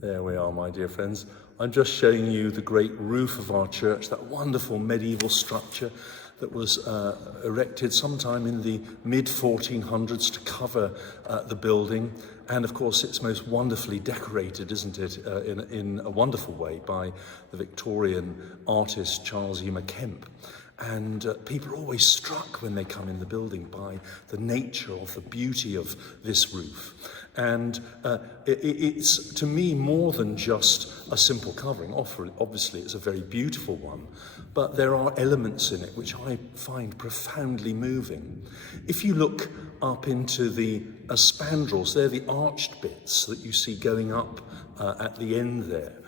There we are, my dear friends. I'm just showing you the great roof of our church, that wonderful medieval structure that was erected sometime in the mid-1400s to cover the building. And of course, it's most wonderfully decorated, isn't it, in a wonderful way by the Victorian artist Charles E. McKemp. And people are always struck when they come in the building by the nature of the beauty of this roof. And it's, to me, more than just a simple covering. Obviously, it's a very beautiful one, but there are elements in it which I find profoundly moving. If you look up into the spandrels, they're the arched bits that you see going up at the end there.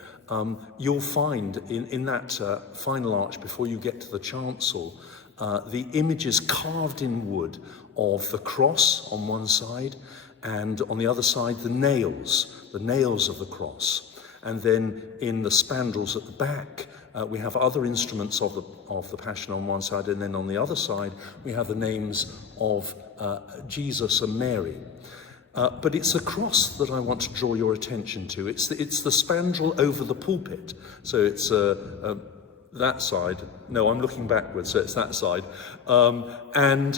You'll find in that final arch before you get to the chancel, the images carved in wood of the cross on one side, and on the other side the nails of the cross. And then in the spandrels at the back, we have other instruments of the Passion on one side, and then on the other side we have the names of Jesus and Mary. But it's the cross that I want to draw your attention to. It's the spandrel over the pulpit. So it's that side. No, I'm looking backwards, so it's that side. And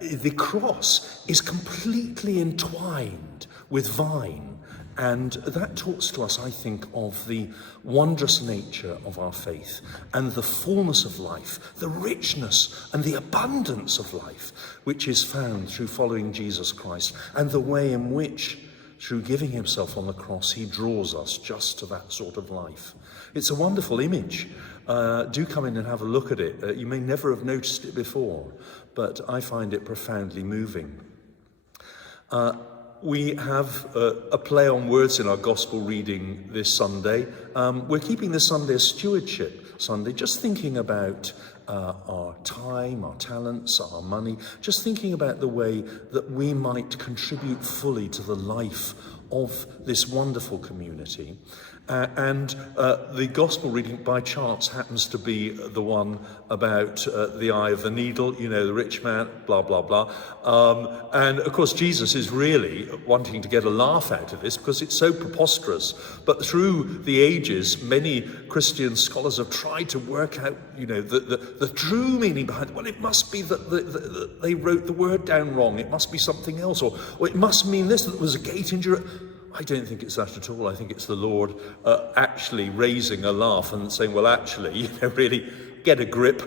the cross is completely entwined with vine. And that talks to us, I think, of the wondrous nature of our faith and the fullness of life, the richness and the abundance of life, which is found through following Jesus Christ, and the way in which, through giving himself on the cross, he draws us just to that sort of life. It's a wonderful image. Do come in and have a look at it. You may never have noticed it before, but I find it profoundly moving. We have a play on words in our gospel reading this Sunday. We're keeping this Sunday a stewardship Sunday, just thinking about our time, our talents, our money, just thinking about the way that we might contribute fully to the life of this wonderful community. And the gospel reading by chance happens to be the one about the eye of the needle, you know, the rich man, blah, blah, blah. And of course, Jesus is really wanting to get a laugh out of this because it's so preposterous. But through the ages, many Christian scholars have tried to work out, you know, the true meaning behind it. Well, it must be that they wrote the word down wrong. It must be something else. Or it must mean this, that there was a gate in Jerusalem. I don't think it's that at all. I think it's the Lord actually raising a laugh and saying, well, actually, you know, really get a grip.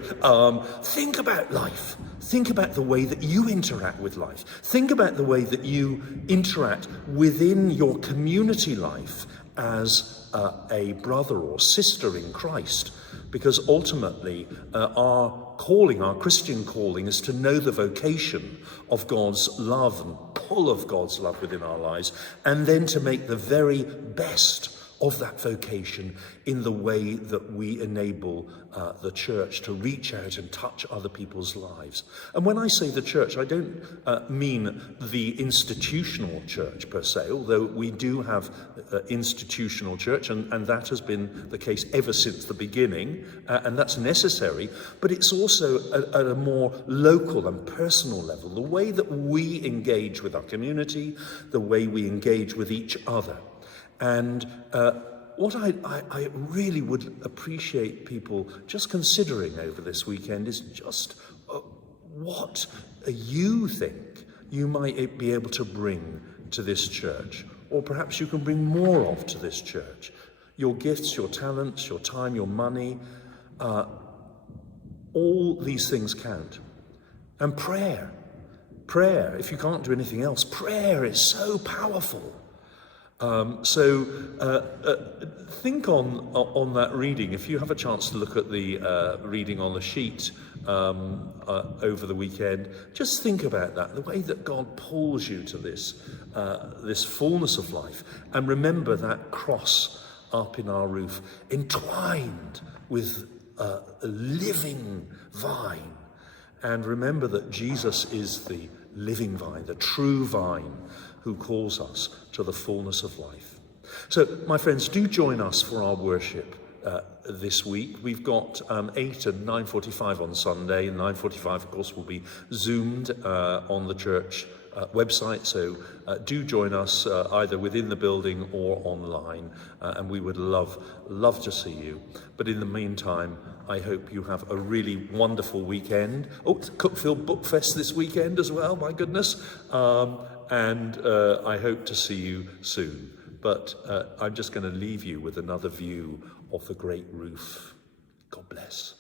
Think about life. Think about the way that you interact with life. Think about the way that you interact within your community life as a brother or sister in Christ. Because ultimately, our calling, our Christian calling, is to know the vocation of God's love and pull of God's love within our lives, and then to make the very best of that vocation in the way that we enable the church to reach out and touch other people's lives. And when I say the church, I don't mean the institutional church per se, although we do have institutional church, and that has been the case ever since the beginning, and that's necessary, but it's also at a more local and personal level, the way that we engage with our community, the way we engage with each other. And what I really would appreciate people just considering over this weekend is just what you think you might be able to bring to this church, or perhaps you can bring more of to this church. Your gifts, your talents, your time, your money, all these things count. And prayer, if you can't do anything else, prayer is so powerful. So think on that reading. If you have a chance to look at the reading on the sheet over the weekend, just think about that, the way that God pulls you to this fullness of life. And remember that cross up in our roof, entwined with a living vine. And remember that Jesus is the living vine, the true vine, who calls us to the fullness of life. So, my friends, do join us for our worship this week. We've got 8 and 9:45 on Sunday, and 9:45, of course, will be zoomed on the church website, so do join us either within the building or online, and we would love to see you. But in the meantime, I hope you have a really wonderful weekend. Oh, it's Cookfield Book Fest this weekend as well, my goodness. And I hope to see you soon. But I'm just going to leave you with another view of the Great Roof. God bless.